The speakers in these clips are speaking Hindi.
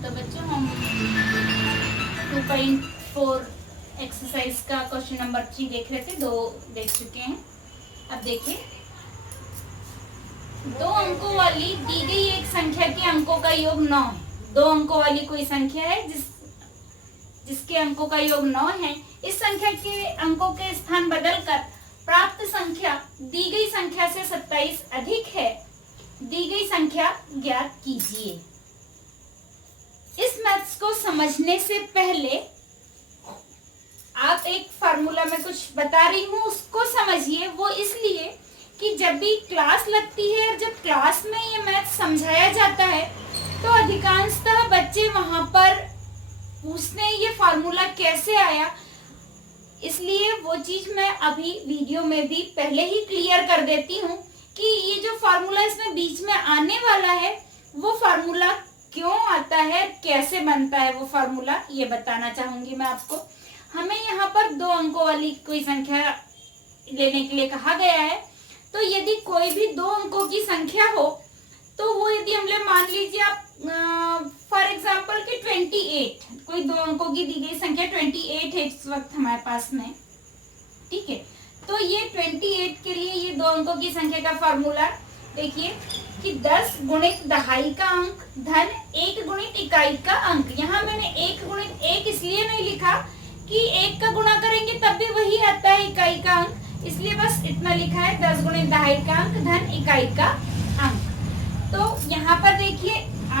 तो बच्चों हम 2.4 एक्सरसाइज का क्वेश्चन नंबर 3 देख रहे थे, 2 देख चुके हैं। अब देखिए, 2 अंकों वाली दी गई एक संख्या के अंकों का योग 9 है। 2 अंकों वाली कोई संख्या है जिसके अंकों का योग 9 है। इस संख्या के अंकों के स्थान बदलकर प्राप्त संख्या दी गई संख्या से 27 अधिक है। दी गई संख्या ज्ञात कीजिए। इस मैथ्स को समझने से पहले आप एक फार्मूला में कुछ बता रही हूँ, उसको समझिए। वो इसलिए कि जब भी क्लास लगती है और जब क्लास में ये मैथ्स समझाया जाता है तो अधिकांशतः बच्चे वहां पर पूछते हैं ये फार्मूला कैसे आया। इसलिए वो चीज मैं अभी वीडियो में भी पहले ही क्लियर कर देती हूँ कि ये जो फार्मूला इसमें बीच में आने वाला है वो फार्मूला क्यों आता है, कैसे बनता है वो फार्मूला, ये बताना चाहूंगी मैं आपको। हमें यहाँ पर 2 अंकों वाली कोई संख्या लेने के लिए कहा गया है। तो यदि कोई भी 2 अंकों की संख्या हो तो वो यदि हम लोग मान लीजिए आप फॉर एग्जाम्पल कि 28, कोई 2 अंकों की दी गई संख्या 28 है इस वक्त हमारे पास में, ठीक है। तो ये 28 के लिए ये 2 अंकों की संख्या का फार्मूला देखिए कि 10 गुणित दहाई का अंक धन 1 गुणित इकाई का अंक। यहाँ मैंने 1 गुणित 1 इसलिए नहीं लिखा कि 1 का गुणा करेंगे तब भी वही आता है इकाई का अंक, इसलिए बस इतना लिखा है 10 गुणित दहाई का अंक धन इकाई का अंक। तो यहाँ पर देखिए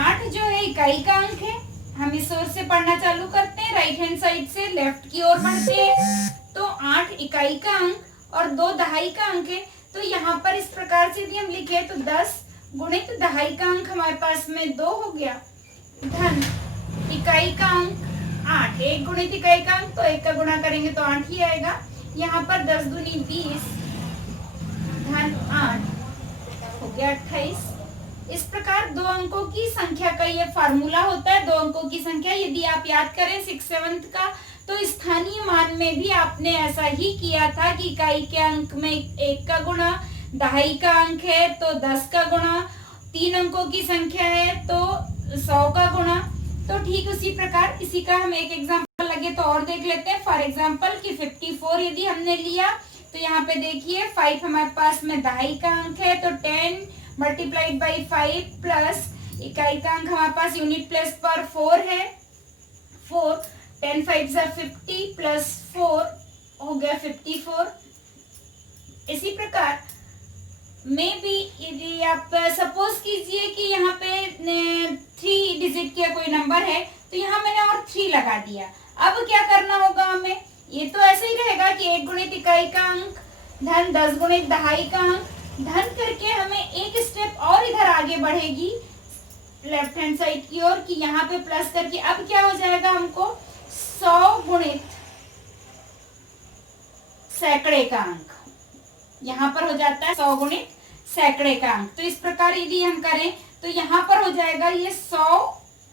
8 जो है इकाई का अंक है। हम इस ओर से पढ़ना चालू करते हैं, राइट हैंड साइड से लेफ्ट की ओर बढ़ते हैं। तो 8 इकाई का अंक और 2 दहाई का अंक है। तो यहाँ पर इस प्रकार से यदि हम लिखे तो 10 गुणित दहाई का अंक हमारे पास में 2 हो गया धन इकाई का अंक 8। 1 गुणित इकाई का अंक तो 1 का गुणा करेंगे तो 8 ही आएगा। यहाँ पर 10 दूनी 20 धन 8 हो गया 28। इस प्रकार 2 अंकों की संख्या का ये फार्मूला होता है। 2 अंकों की संख्या यदि आप याद करें 6/7 का, तो स्थानीय मान में भी आपने ऐसा ही किया था कि इकाई के अंक में 1 का गुणा, दहाई का अंक है तो 10 का गुणा, 3 अंकों की संख्या है तो 100 का गुणा। तो ठीक उसी प्रकार इसी का हम एक एग्जांपल लगे तो और देख लेते हैं। फॉर एग्जांपल कि 54 यदि हमने लिया तो यहाँ पे देखिए 5 हमारे पास में दहाई का अंक है तो 10 मल्टीप्लाइड बाई 5 प्लस इकाई का अंक हमारे पास यूनिट प्लेस पर 4 है, 4 10 5 50 प्लस 4 हो गया 54। इसी प्रकार में भी यदि आप सपोज कीजिए कि यहाँ पे 3 डिजिट का कोई नंबर है तो यहाँ मैंने और 3 लगा दिया। अब क्या करना होगा हमें, ये तो ऐसे ही रहेगा कि 1 गुणित इकाई का अंक धन 10 गुणित दहाई का अंक धन करके हमें एक स्टेप और इधर आगे बढ़ेगी लेफ्ट हैंड साइड की ओर कि यहाँ पे प्लस करके अब क्या हो जाएगा हमको 100 गुणित सैकड़े का अंक। यहाँ पर हो जाता है 100 गुणित सैकड़े का अंक। तो इस प्रकार यदि हम करें तो यहाँ पर हो जाएगा ये 100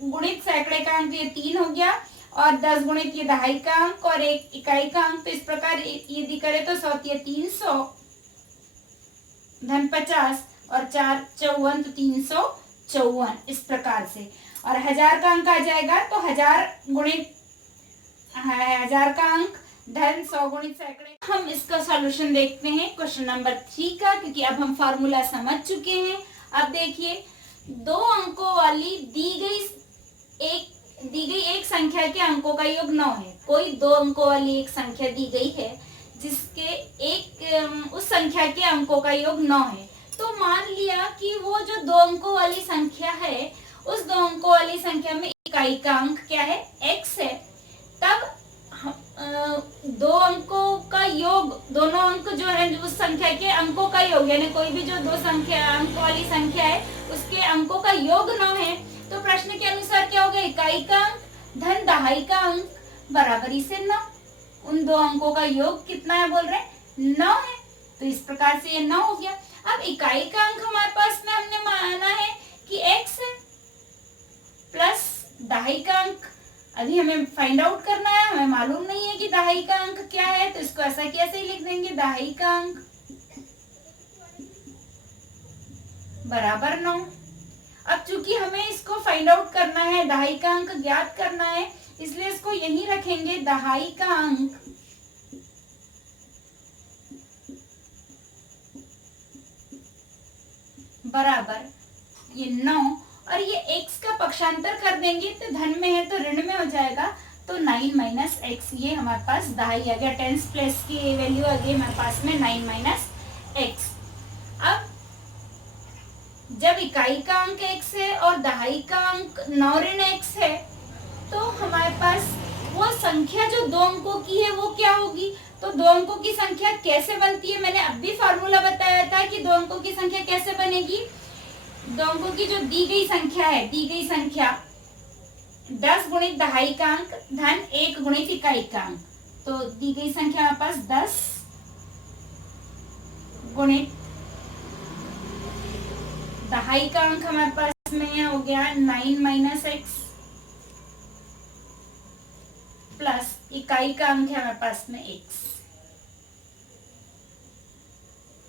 गुणित सैकड़े का अंक, ये 3 हो गया और 10 गुणित ये दहाई का अंक और 1 इकाई का अंक। तो इस प्रकार यदि करें तो 100 300 धन 50 और 4 54 तो 354 इस प्रकार से। और 1000 का अंक आ जाएगा तो 1000 गुणित 1000 का अंक धन 100 गुणित सैकड़े। हम इसका सॉल्यूशन देखते हैं क्वेश्चन नंबर 3 का, क्योंकि अब हम फार्मूला समझ चुके हैं। अब देखिए 2 अंकों वाली दी गई एक संख्या के अंकों का योग 9 है। कोई 2 अंकों वाली एक संख्या दी गई है जिसके उस संख्या के अंकों का योग 9 है। तो मान लिया कि वो जो 2 अंकों वाली संख्या है उस 2 अंकों वाली संख्या में इकाई का अंक क्या है, x है। तब 2 अंकों का योग, दोनों अंक जो है उस संख्या के अंकों का योग, यानी कोई भी जो 2 अंक वाली संख्या है उसके अंकों का योग 9 है। तो प्रश्न के अनुसार क्या होगा, इकाई का अंक धन दहाई का अंक बराबरी से 9। उन 2 अंकों का योग कितना है बोल रहे हैं, 9 है। तो इस प्रकार से ये 9 हो गया। अब इकाई का अंक हमारे पास में हमने माना है कि x है प्लस दहाई का अंक अभी हमें फाइंड आउट करना है, हमें मालूम नहीं है कि दहाई का अंक क्या है, तो इसको ऐसा कि ऐसे ही लिख देंगे दहाई का अंक बराबर 9। अब चूंकि हमें इसको फाइंड आउट करना है, दहाई का अंक ज्ञात करना है, इसलिए इसको यहीं रखेंगे। दहाई का अंक बराबर ये 9, और ये x का पक्षांतर कर देंगे तो धन में है तो ऋण में हो जाएगा, तो 9 माइनस एक्स, ये हमारे पास दहाई आ गया। टेंस प्लस की वैल्यू आ गई हमारे पास में 9 माइनस एक्स। अब जब इकाई का अंक x है और दहाई का अंक 9 ऋण x है, तो हमारे पास वो संख्या जो 2 अंकों की है वो क्या होगी? तो 2 अंकों की संख्या कैसे बनती है? मैंने अब भी फॉर्मूला बताया था कि 2 अंकों की संख्या कैसे बनेगी। 2 अंकों की जो दी गई संख्या है, दी गई संख्या 10 गुणित दहाई का अंक धन 1 गुणित इकाई का अंक। तो दी गई संख्या हमारे पास 10 गुणित दहाई का अंक हमारे पास में हो गया 9 माइनस एक्स, प्लस इकाई का अंक है हमारे पास में x।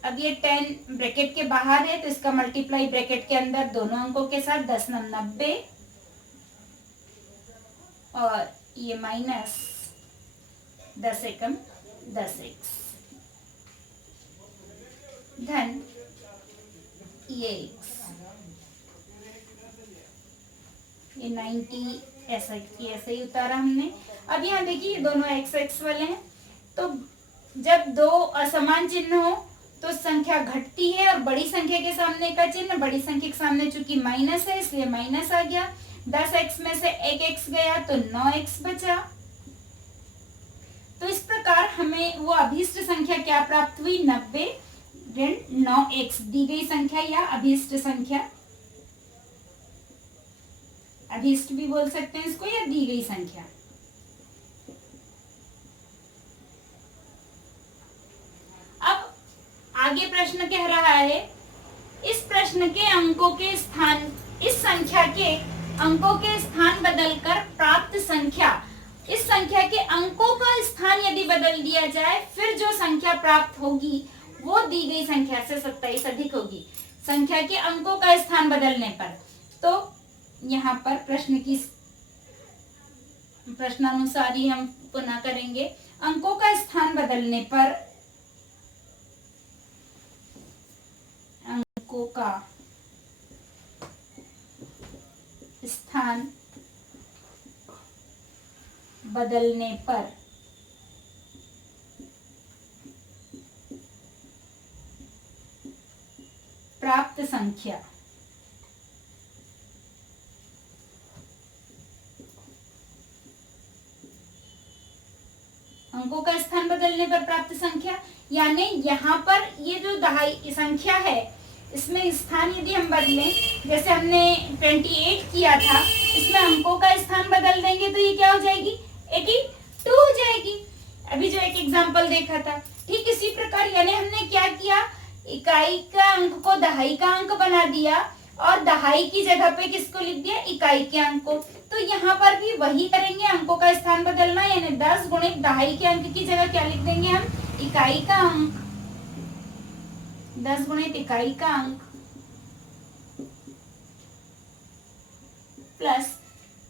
अब ये 10 ब्रैकेट के बाहर है तो इसका मल्टीप्लाई ब्रैकेट के अंदर दोनों अंकों के साथ 10 9 90, और ये माइनस 10 एकम 10x धन ये x, ये 90 ऐसा ही उतारा हमने। अब यहाँ देखिए ये दोनों x x वाले हैं, तो जब दो असमान चिन्ह हो तो संख्या घटती है, और बड़ी संख्या के सामने का चिन्ह, बड़ी संख्या के सामने चूंकि माइनस है इसलिए माइनस आ गया। 10x में से एक x गया तो 9x बचा। तो इस प्रकार हमें वो अभीष्ट संख्या क्या प्राप्त हुई? 90 ऋण 9x, दी गई संख्या या अभीष्ट संख्या, अभीष्ट भी बोल सकते हैं इसको, या दी गई संख्या। अब आगे प्रश्न कह रहा है, इस प्रश्न के अंकों के स्थान, इस संख्या के अंकों के स्थान बदलकर प्राप्त संख्या, इस संख्या के अंकों का स्थान यदि बदल दिया जाए फिर जो संख्या प्राप्त होगी वो दी गई संख्या से 27 अधिक होगी, संख्या के अंकों का स्थान बदलने पर। तो यहाँ पर प्रश्नानुसार ही हम पुनः करेंगे। अंकों का स्थान बदलने पर, अंकों का स्थान बदलने पर प्राप्त संख्या अंकों का स्थान बदलने पर प्राप्त संख्या, यानी यहाँ पर ये जो दहाई संख्या है इसमें स्थान यदि हम बदलें, जैसे हमने 28 किया था, इसमें अंकों का स्थान बदल देंगे तो ये क्या हो जाएगी? 82 हो जाएगी। अभी जो एक एग्जांपल देखा था, ठीक इसी प्रकार, यानी हमने क्या किया, इकाई का अंक को दहाई का अंक बना दिया और दहाई की जगह पे किसको लिख दिया? इकाई के अंक को। तो यहाँ पर भी वही करेंगे, अंकों का स्थान बदलना, यानी 10 गुणित दहाई के अंक की जगह क्या लिख देंगे हम? इकाई का अंक, 10 गुणित इकाई का अंक प्लस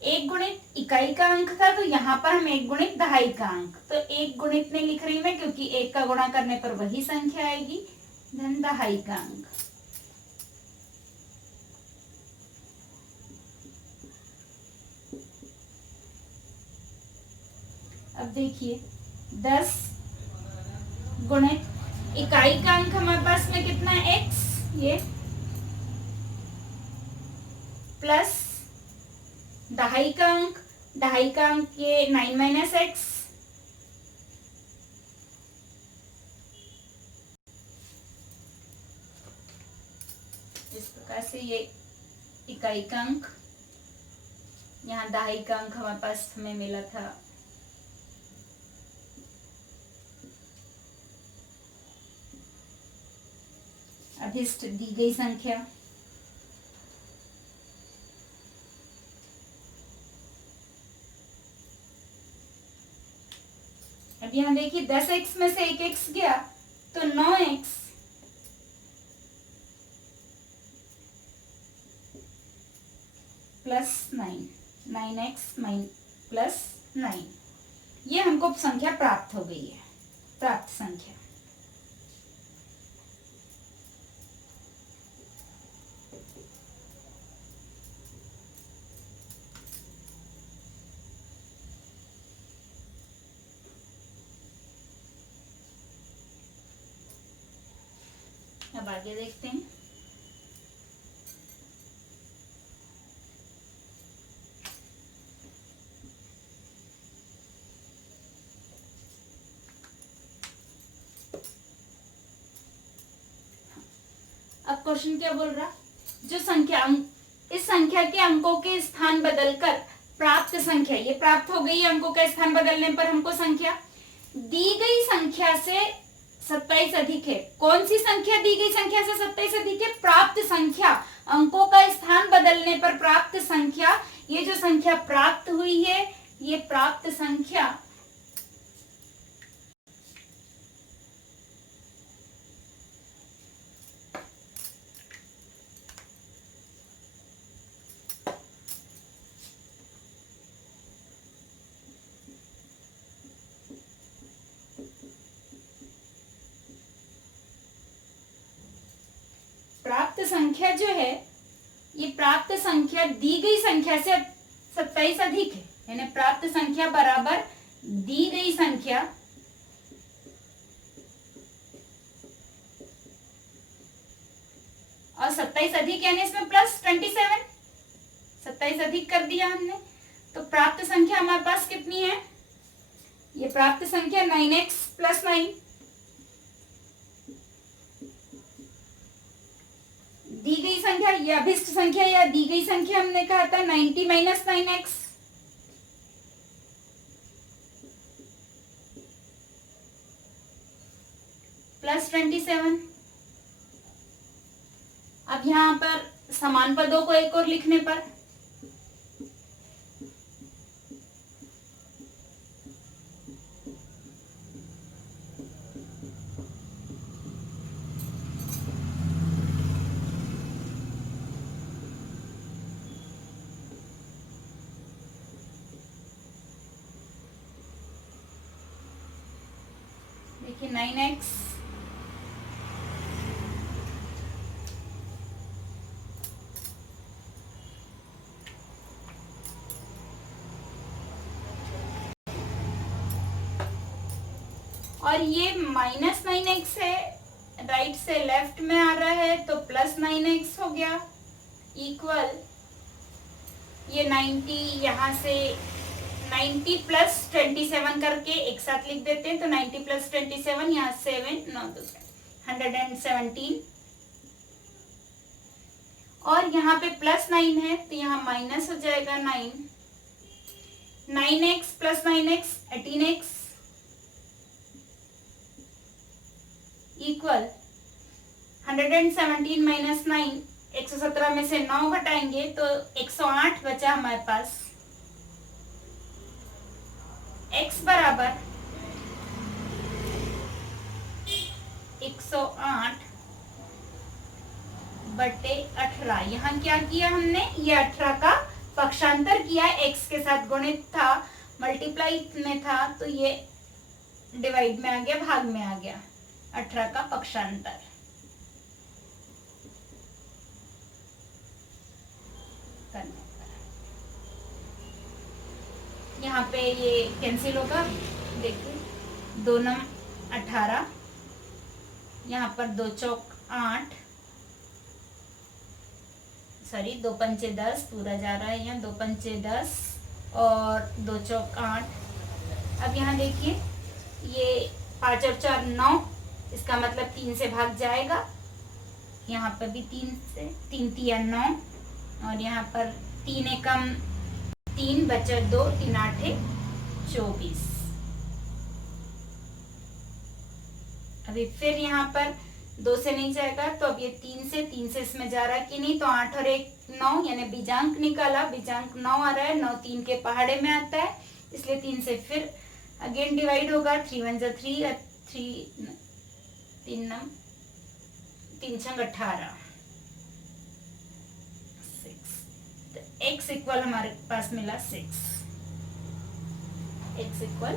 1 गुणित इकाई का अंक था, तो यहाँ पर हम 1 गुणित दहाई का अंक, तो 1 गुणित नहीं लिख रही मैं क्योंकि 1 का गुणा करने पर वही संख्या आएगी, धन दहाई का अंक। अब देखिए 10 गुणित इकाई का अंक हमारे पास में कितना है? x, ये प्लस दहाई का अंक, दहाई का अंक ये 9 माइनस एक्स, इस प्रकार से ये इकाई का अंक, यहाँ दहाई का अंक हमारे पास हमें मिला था अभिष्ट दी गई संख्या। अब यहाँ देखिए 10x में से 1x गया तो 9x, प्लस 9, 9x प्लस 9, ये हमको संख्या प्राप्त हो गई है, प्राप्त संख्या। अब आगे देखते हैं। अब क्वेश्चन क्या बोल रहा, जो संख्या इस संख्या के अंकों के स्थान बदलकर प्राप्त संख्या, ये प्राप्त हो गई अंकों का स्थान बदलने पर हमको संख्या, दी गई संख्या से 27 अधिक है। कौन सी संख्या दी गई संख्या से 27 अधिक है? प्राप्त संख्या, अंकों का स्थान बदलने पर प्राप्त संख्या। ये जो संख्या प्राप्त हुई है, ये प्राप्त संख्या प्राप्त संख्या जो है, ये प्राप्त संख्या दी गई संख्या से 27 अधिक है, यानी प्राप्त संख्या बराबर दी गई संख्या और 27 अधिक, यानी इसमें प्लस 27, 27 अधिक कर दिया हमने, तो प्राप्त संख्या हमारे पास कितनी है? ये प्राप्त संख्या 9x प्लस 9, दी गई संख्या, ये अभिष्ट संख्या या दी गई संख्या हमने कहा था 90 माइनस 9x, प्लस 27। अब यहां पर समान पदों को एक और लिखने पर देखिए 9x और ये माइनस 9x है, राइट से लेफ्ट में आ रहा है तो प्लस 9x हो गया, इक्वल ये 90, यहां से 90 प्लस 27 करके एक साथ लिख देते हैं, तो 90 प्लस 27, यहाँ 7 9 117, और यहाँ पे प्लस 9 है तो यहाँ माइनस हो जाएगा 9, 9x plus 9x 18x equal 117 minus 9, 117 में से 9 घटाएंगे तो 108 बचा हमारे पास। x बराबर 108 बटे 18। यहाँ क्या किया हमने, ये 18 का पक्षांतर किया, x के साथ गुणित था, मल्टीप्लाई में था, तो ये डिवाइड में आ गया, भाग में आ गया, 18 का पक्षांतर। यहाँ पे ये कैंसिल होगा, देखिए 2 नम 18, यहाँ पर 2 चौक 8, सॉरी 2 पंचे 10 पूरा जा रहा है, यहाँ 2 पंचे 10 और 2 चौक 8। अब यहाँ देखिए ये 5 और 4 9, इसका मतलब 3 से भाग जाएगा, यहाँ पर भी 3 से, 3 तिया 9, और यहाँ पर 3 एकम 3 बचा 2, 3 आठे 24। अभी फिर यहाँ पर 2 से नहीं जाएगा, तो अब ये 3 से इसमें जा रहा है कि नहीं, तो 8 और 1 9, यानी बीजांक निकाला, बीजांक 9 आ रहा है, 9 3 के पहाड़े में आता है, इसलिए 3 से फिर अगेन डिवाइड होगा, 3 1 जा 3, 3 नम 3 छंग 18, 6 x इक्वल हमारे पास मिला 6, x इक्वल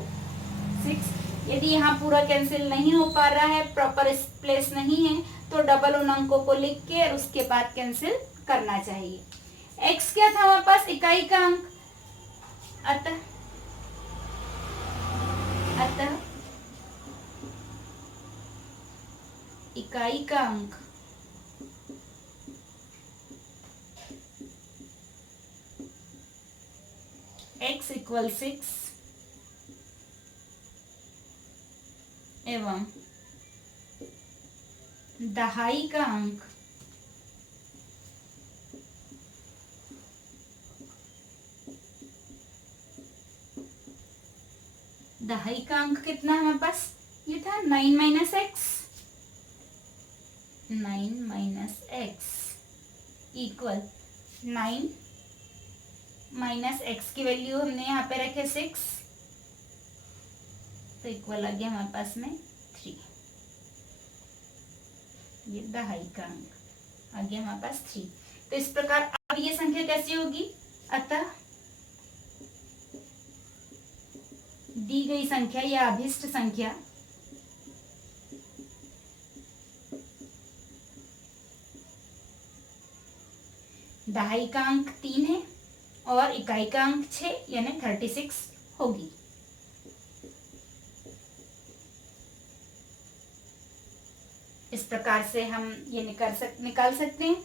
6। यदि यहाँ पूरा कैंसिल नहीं हो पा रहा है, प्रॉपर प्लेस नहीं है, तो डबल उन अंकों को लिख के और उसके बाद कैंसिल करना चाहिए। x क्या था हमारे पास, इकाई का अंक, अतः इकाई का अंक x इक्वल 6 एवं दहाई का अंक कितना है हमारे पास, ये था 9 minus x equal 9 minus x की वैल्यू हमने यहाँ पे रखे 6, तो इक्वल आ गया हमारे पास में 3। ये दहाई का अंक आ गया हमारे पास 3। तो इस प्रकार अब ये संख्या कैसी होगी, अतः दी गई संख्या या अभिष्ट संख्या दहाई का अंक 3 है और इकाई का अंक 6 यानी 36 होगी। इस प्रकार से हम ये निकाल सकते हैं।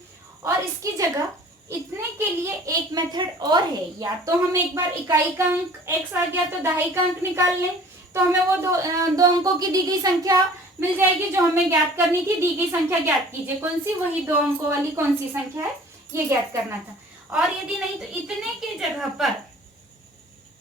और इसकी जगह इतने के लिए एक मेथड और है, या तो हम एक बार इकाई का अंक x आ गया तो दहाई का अंक निकाल लें, तो हमें वो दो अंकों की दी गई संख्या मिल जाएगी जो हमें ज्ञात करनी थी। दी गई संख्या ज्ञात कीजिए, कौन सी, वही 2 अंकों वाली कौन सी संख्या है, ये ज्ञात करना था। और यदि नहीं तो इतने के जगह पर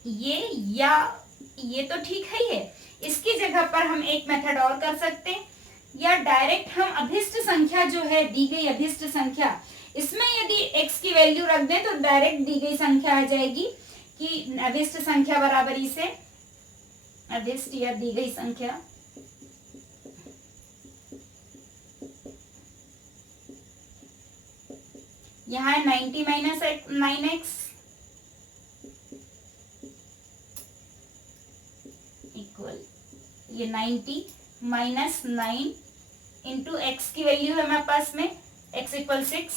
ये तो ठीक है, इसकी जगह पर हम एक मेथड और कर सकते हैं, या डायरेक्ट हम अभिष्ट संख्या जो है, दी गई अभिष्ट संख्या, इसमें यदि x की वैल्यू रख दें तो डायरेक्ट दी गई संख्या आ जाएगी कि अभिष्ट संख्या बराबरी से अभिष्ट या दी गई संख्या यहाँ है 90 माइनस 9x इक्वल ये 90 माइनस 9 इंटू एक्स की वैल्यू है हमारे पास में x इक्वल 6,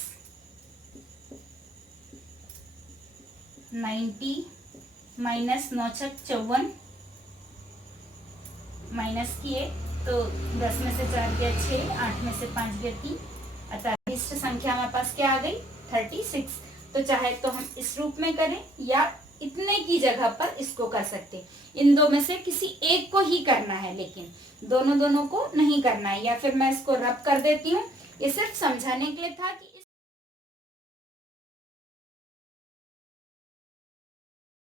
90 माइनस 9 छक 54 माइनस किए तो 10 में से 4 गया 6, 8 में से 5 गया 3, अतः अभिष्ट संख्या हमारे पास क्या आ गई 36। तो चाहे तो हम इस रूप में करें या इतने की जगह पर इसको कर सकते, इन दो में से किसी एक को ही करना है, लेकिन दोनों को नहीं करना है। या फिर मैं इसको रब कर देती हूँ, ये सिर्फ समझाने के लिए था कि